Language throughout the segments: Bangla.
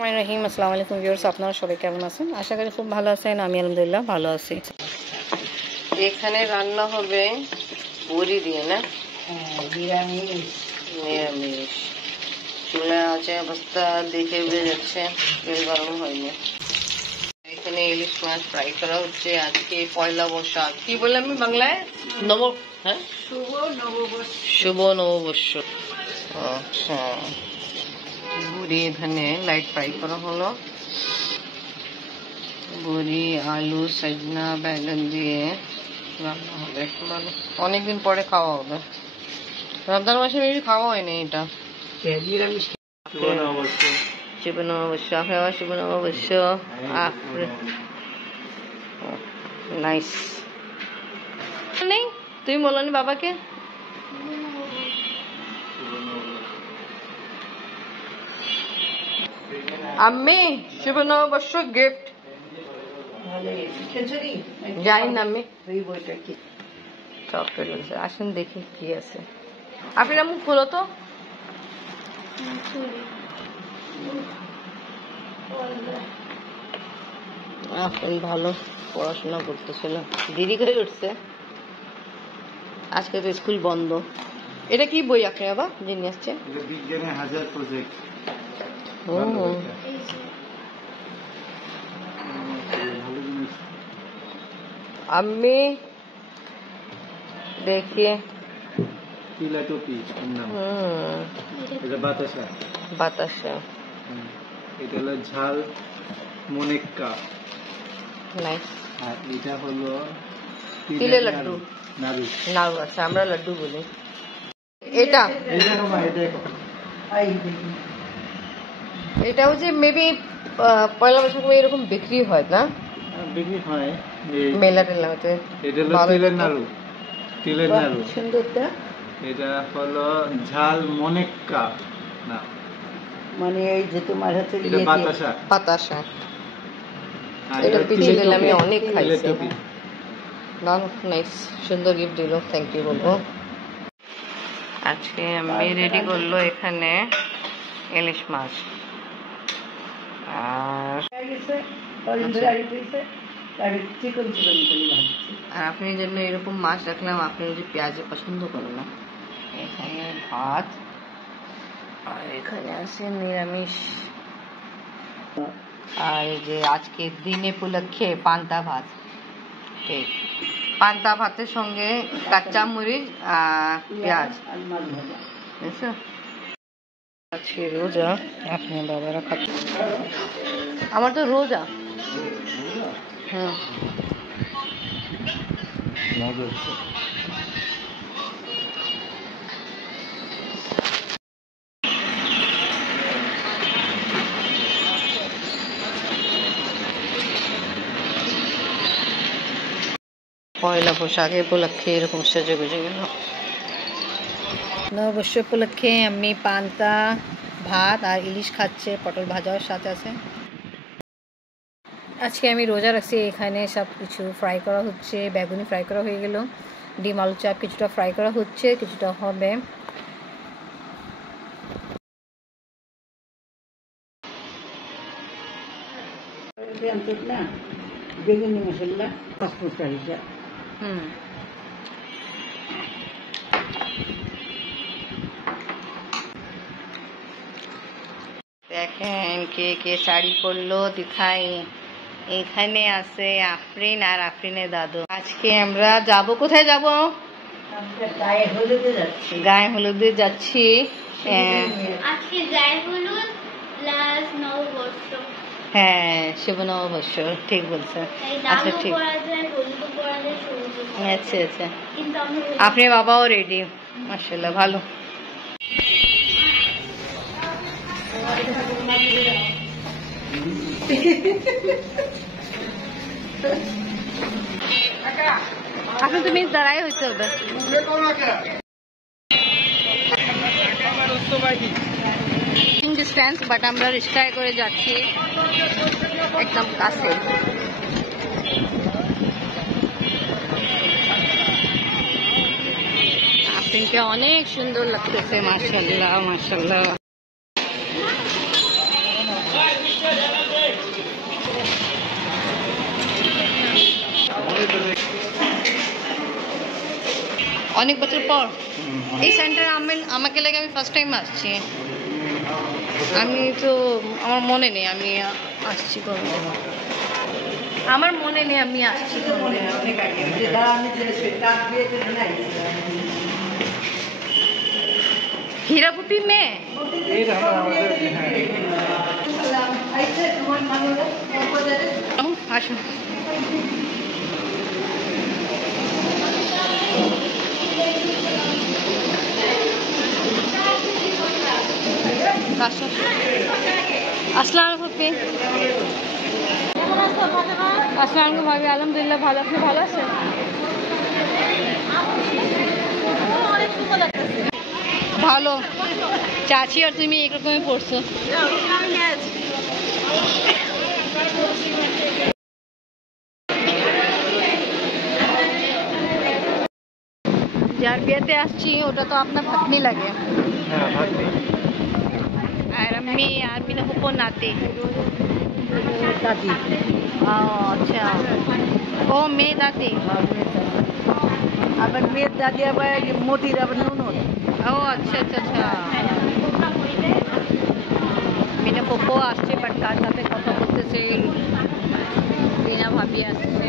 রহিম আসসালামু আলাইকুম ভিউয়ার্স, আপনারা সবাই কেমন আছেন? আশা করি খুব ভালো আছেন। আমি আলহামদুলিল্লাহ ভালো আছি। এখানে রান্না হবে বড়ি দিয়ে, না নিরামিষ। চুলা আছে অবস্থা দেখে বোঝা যাচ্ছে তেল গরম হয়নি। এখানে ইলিশ মাছ ফ্রাই করা হচ্ছে। আজকে পয়লা বৈশাখ, কি বললাম আমি বাংলায়? শুভ নববর্ষ। আচ্ছা, বড়ি এখানে লাইট ফ্রাই করা হলো। বড়ি, আলু, সজনা, বেগুন দিয়ে রান্না হবে। ভালো, অনেকদিন পরে খাওয়া হবে। রমজান মাসে বেশি খাওয়া হয়নি এটা। শুভ নববর্ষ, আপনার শুভ নববর্ষ। নাইস। নেই, তুমি বলো নি বাবাকে? আম্মি শুভ নববর্ষ গিফট। জানি না আমি চকলেট আছে। আসেন দেখি কি আছে। আপনার মুখ খুলো তো। এখন ভালো পড়াশোনা করতেছিল, দেরি করে উঠছে। আজকে তো স্কুল বন্ধ। এটা কি বই আপনি বাবা যিনি আসছে? বিজ্ঞানের হাজার প্রজেক্ট। আমি দেখি টপি। এটা বাতাসা। বাতাসা। এটা হলো ঝাল মনেক্কা। নাইস। আর এটা হলো তিলের লাড্ডু। নাড়ু। নাড়ু আছে, আমরা লাড্ডু বলি। এটা এটা হচ্ছে মেবি পয়লা বৈশাখ এরকম বিক্রি হয় না? বিক্রি হয় মেলা টেলাতে। এটা হলো তিলের নাড়ু। তিলের নাড়ু সুন্দরটা। এটা হলো ঝাল মনেক্কা না, মানে এই যে তোমার হচ্ছে এটা বাতাসা। বাতাসা। এটা পিছিয়ে গেলে আমি অনেক খাইছি। নাইস, সুন্দর গিফট দিল, থ্যাংক ইউ বলবো। আজকে আমি রেডি করলো এখানে ইলিশ মাছ। আর আপনি জন্য এরকম মাছ রাখলাম, আপনি যদি পেঁয়াজ পছন্দ করেন না। এখানে ভাত, আর এখানে আছে নিরামিষ। আর এই যে আজকে দিন উপলক্ষে পান্তা ভাত। ঠিক, পান্তা ভাতের সঙ্গে কাঁচা মরিচ আর পেঁয়াজ। বুঝছো, আজকে রোজা। আপনি বাবারা খাচ্ছে, আমার তো রোজা। হুম, পয়লা বৈশাখ উপলক্ষে এরকম সেজে গুজে গেল। নববর্ষ উপলক্ষে আমি পান্তা ভাত আর ইলিশ খাচ্ছে, পটল ভাজাও সাথে আছে। আজকে আমি রোজা রাখছি। এখানে সব কিছু ফ্রাই করা হচ্ছে। বেগুনি ফ্রাই করা হয়ে গেল, ডিম আলু চাপ কিছুটা ফ্রাই করা হচ্ছে, কিছুটা হবে। বেগুনি মশলা দেখেন কে কে শাড়ি পরলো দেখাই। এখানে আছে আফরিন আর আফরিনের দাদু। আজকে আমরা যাব, কোথায় যাব? গায়ে হলুদে যাচ্ছি। হ্যাঁ, শুভ নববর্ষ, ঠিক বলছেন। আচ্ছা ঠিক, আচ্ছা আচ্ছা। আপনার বাবাও রেডি, মাশাআল্লাহ, ভালো। আপনি তো মিস দাঁড়াই হইতে হবে। ডিস্টেন্স, বাট আমরা রিক্সায় করে যাচ্ছি একদম কাছে। আপনাকে অনেক সুন্দর লাগতেছে, মাশাআল্লাহ মাশাআল্লাহ। অনেক বছর পর এই সেন্টারে আমাকে লেগে আমি ফার্স্ট টাইম আসছি। আমি তো আমার মনে নেই আমি আসছি কবে, আমার মনে নেই আমি আসছি কবে। হীরাপুপি মেয়ে এইটা হলো আমাদের আসুন। আসসালাম ভাবি। আসসালাম ভাবি, আলহামদুলিল্লাহ ভালো। আপনি ভালো আছেন? ভালো। চাচি আর তুমি একরকমই পড়ছো। যার বিয়েতে আসছি ওটা তো আপনার ভাগ্নি লাগে। হ্যাঁ ভাগ্নি। আর আমি আর বিনা ফুপো নাতি। দাদি ও আচ্ছা, ও মেয়ে দাদি। আবার মেয়ের দাদি আবার মোদির আবার ননদ। ও আচ্ছা আচ্ছা আচ্ছা। বিনা ফুপো আসছে, বাট কার সাথে কথা বলতেছে বিনা ভাবি আসছে।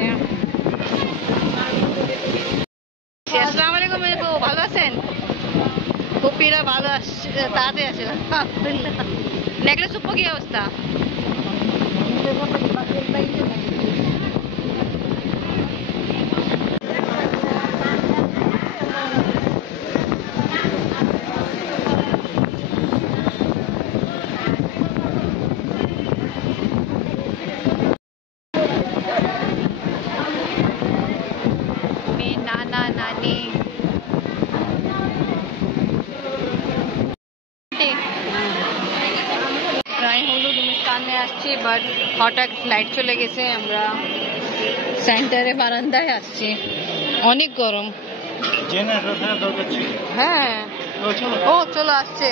আসসালামু আলাইকুম মেজো, ভালো আছেন? ফুপিরা ভালো আসছে, তাড়াতাড়ি আছে আলহামদুলিল্লাহ। নেকলেস ফুপো কি অবস্থা? মেয়ে নানা নানি প্রায় হলুদ অনুষ্ঠানে আসছি, বাট হঠাৎ ফ্লাইট চলে গেছে। আমরা সেন্টারে বারান্দায় আসছি, অনেক গরম। জেনারেটর থাকা দরকার ছিল। হ্যাঁ ও চলো আসছে।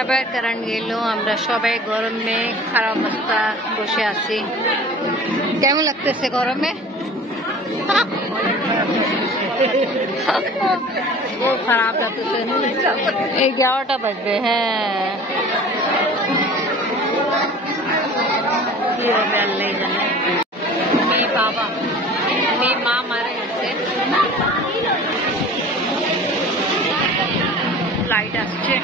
আবার কারেন্ট গেল, আমরা সবাই গরমে খারাপ অবস্থা বসে আছি। কেমন লাগতেছে গরমে? খুব খারাপ লাগতেছে। এই 11টা বাজবে। হ্যাঁ মেয়ে বাবা মেয়ে মা মারা গেছে, ফ্লাইট আসছে।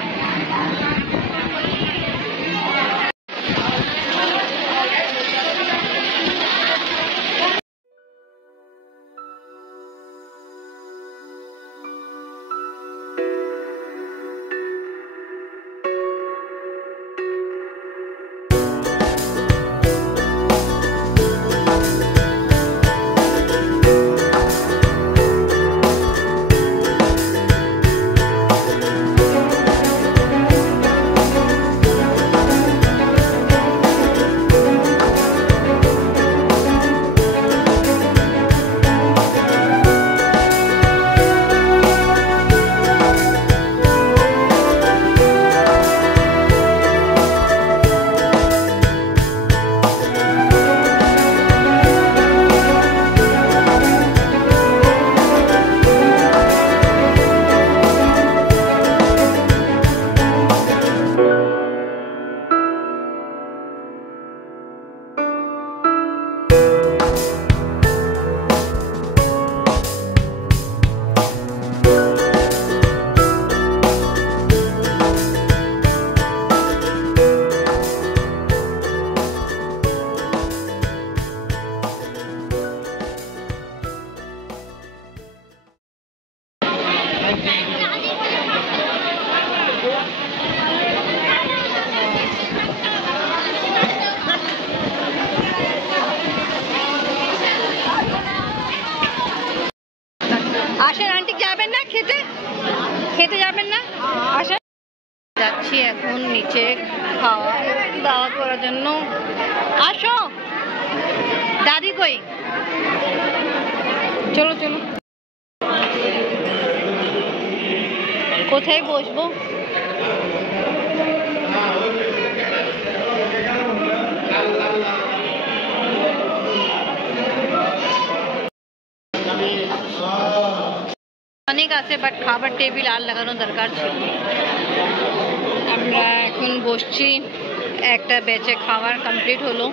খেতে যাবেন না? আসেন। যাচ্ছি এখন নিচে খাওয়া দাওয়া করার জন্য। আসো, দাদি কই? চলো চলো। কোথায় বসবো? অনেক আছে, বাট খাবার টেবিল আর লাগানো দরকার ছিল। আমরা এখন বসছি, একটা ব্যাচে খাবার কমপ্লিট হলো।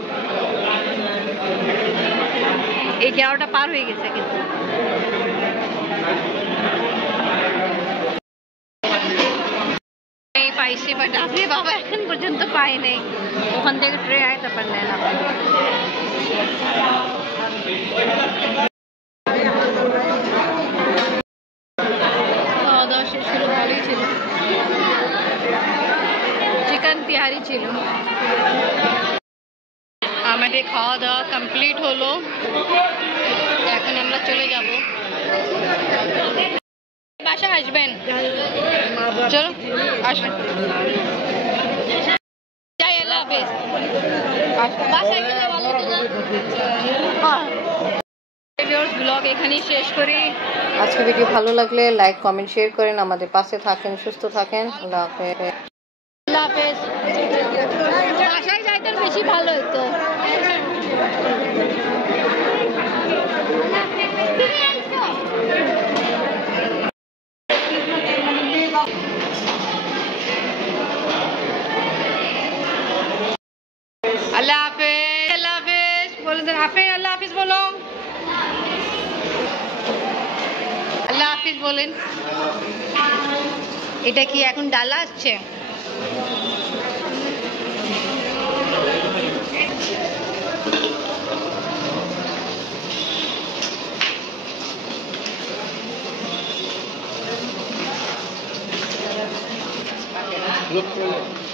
11টা পার হয়ে গেছে কিন্তু। পাইছি, বাট আপনি বাবা এখন পর্যন্ত পাই নাই। ওখান থেকে ট্রে আয় তারপর নেন আবার। খাওয়া দাওয়া শেষ হলো, ভালোই ছিল। চিকেন তিহারি ছিল। আমাদের খাওয়া দাওয়া কমপ্লিট হলো, এখন আমরা চলে যাব। বাসায় আসবেন? চলো আসবেন। যাই, আল্লাহ হাফেজ। বাসায় গেলে ভালো হতো না? ব্লগ এখানেই শেষ করি। আজকে ভিডিও ভালো লাগলে লাইক কমেন্ট শেয়ার করেন, আমাদের পাশে থাকেন, সুস্থ থাকেন। আল্লাহ হাফেজ। আল্লাহ হাফেজ। বাসায় যাইতেন বেশি ভালো হতো। আল্লাহ হাফেজ। আল্লাহ হাফেজ বলে দেন। হাফেজ, আল্লাহ হাফেজ বলো। আল্লাহ হাফেজ বলেন। এটা কি এখন ডালা আসছে? Look.